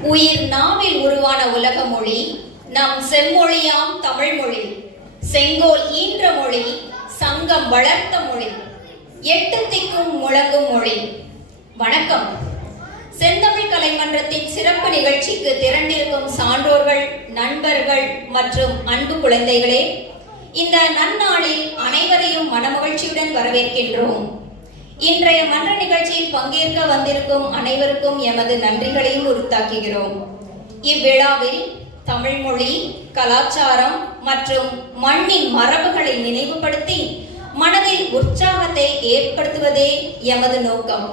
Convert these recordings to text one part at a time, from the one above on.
உயிர் நாவில் உருவான உலக மொழி நம் செம்மொழியாம் தமிழ் மொழி செங்கோல் ஈன்ற மொழி சங்கம் வளர்த்த மொழி எட்டு திக்கும் முழங்கும் மொழி. வணக்கம். செந்தமிழ் கலைமன்றத்தின் சிறப்பு நிகழ்ச்சிக்கு திரண்டிருக்கும் சான்றோர்கள் நண்பர்கள் மற்றும் அன்பு குழந்தைகளே இந்த நன்னாளில் அனைவரையும் மனமகிழ்ச்சியுடன் வரவேற்கின்றோம். இன்றைய மன்ற நிகழ்ச்சியில் பங்கேற்க வந்திருக்கும் அனைவருக்கும் எமது நன்றிகளையும் உறுத்தாக்குகிறோம் இவ்விழாவில் தமிழ்மொழி கலாச்சாரம் மற்றும் மண்ணின் மரபுகளை நினைவுபடுத்தி மனதில் உற்சாகத்தை ஏற்படுத்துவதே எமது நோக்கம்.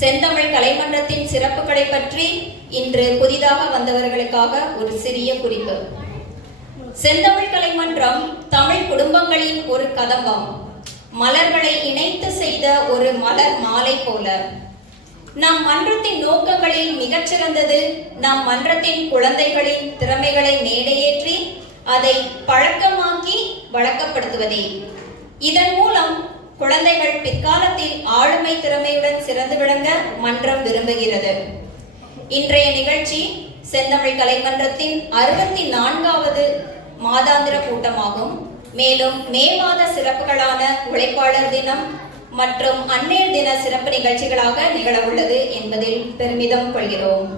செந்தமிழ் கலைமன்றத்தின் சிறப்புகளை பற்றி இன்று புதிதாக வந்தவர்களுக்காக ஒரு சிறிய குறிப்பு. செந்தமிழ் கலைமன்றம் தமிழ் குடும்பங்களின் ஒரு கதம்பம். மலர்களை இணைத்து செய்த ஒரு மலர் மாலை போல. நம் மன்றத்தின் நோக்கங்களில் மிகச்சிறந்தது நம் மன்றத்தின் குழந்தைகளின் திறமைகளை மேடையேற்றி அதை பழக்கமாக்கி வழக்கப்படுத்துவதே. இதன் மூலம் குழந்தைகள் பிற்காலத்தில் ஆளுமை திறமையுடன் சிறந்து விளங்க மன்றம் விரும்புகிறது. இன்றைய நிகழ்ச்சி செந்தமிழ் கலைமன்றத்தின் அறுபத்தி நான்காவது மாதாந்திர கூட்டமாகும். மேலும் மே மாத சிறப்புகளான உழைப்பாளர் தினம் மற்றும் அன்னையர் தின சிறப்பு நிகழ்ச்சிகளாக நிகழவுள்ளது என்பதில் பெருமிதம் கொள்கிறோம்.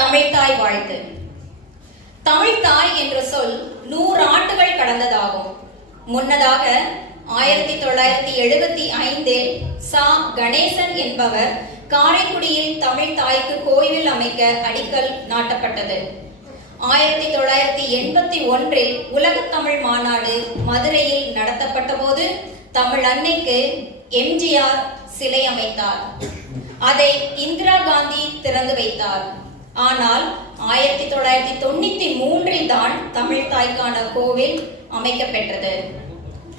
தமிழ்தாய் வாழ்த்து. தமிழ்தாய் என்ற சொல் நூறு ஆண்டுகள் கடந்ததாகும். முன்னதாக ஆயிரத்தி தொள்ளாயிரத்தி எழுபத்தி ஐந்தில் சா. கணேசன் என்பவர் காரைக்குடியில் தமிழ் தாய்க்கு கோயில் அமைக்க அடிக்கல் நாட்டப்பட்டது. ஆயிரத்தி தொள்ளாயிரத்தி எண்பத்தி ஒன்றில் உலகத் தமிழ் மாநாடு மதுரையில் நடத்தப்பட்ட போது தமிழ் அன்னைக்கு எம்ஜிஆர் சிலை அமைத்தார் அதை இந்திரா காந்தி திறந்து வைத்தார். ஆனால் ஆயிரத்தி தொள்ளாயிரத்தி தொண்ணூத்தி மூன்றில் தான் தமிழ் தாய்க்கான கோவில் அமைக்கப்பெற்றது.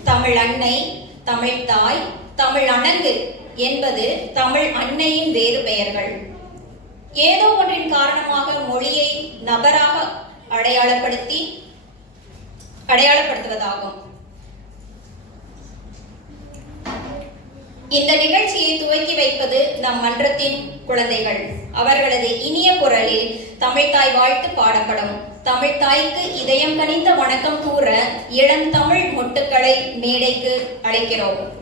தமிழ் அன்னை தமிழ் தாய் தமிழ் அணங்கு என்பது தமிழ் அன்னையின் வேறு பெயர்கள். ஏதோ ஒன்றின் காரணமாக மொழியை நபராக அடையாளப்படுத்தி அடையாளப்படுத்துவதாகும். இந்த நிகழ்ச்சியை துவக்கி வைப்பது நம் மன்றத்தின் குழந்தைகள். அவர்களது இனிய குரலில் தமிழ்தாய் வாழ்த்து பாடப்படும். தமிழ்தாய்க்கு இதயம் கனிந்த வணக்கம் கூற இளம் தமிழ் மொட்டுக்களை மேடைக்கு அழைக்கிறோம்.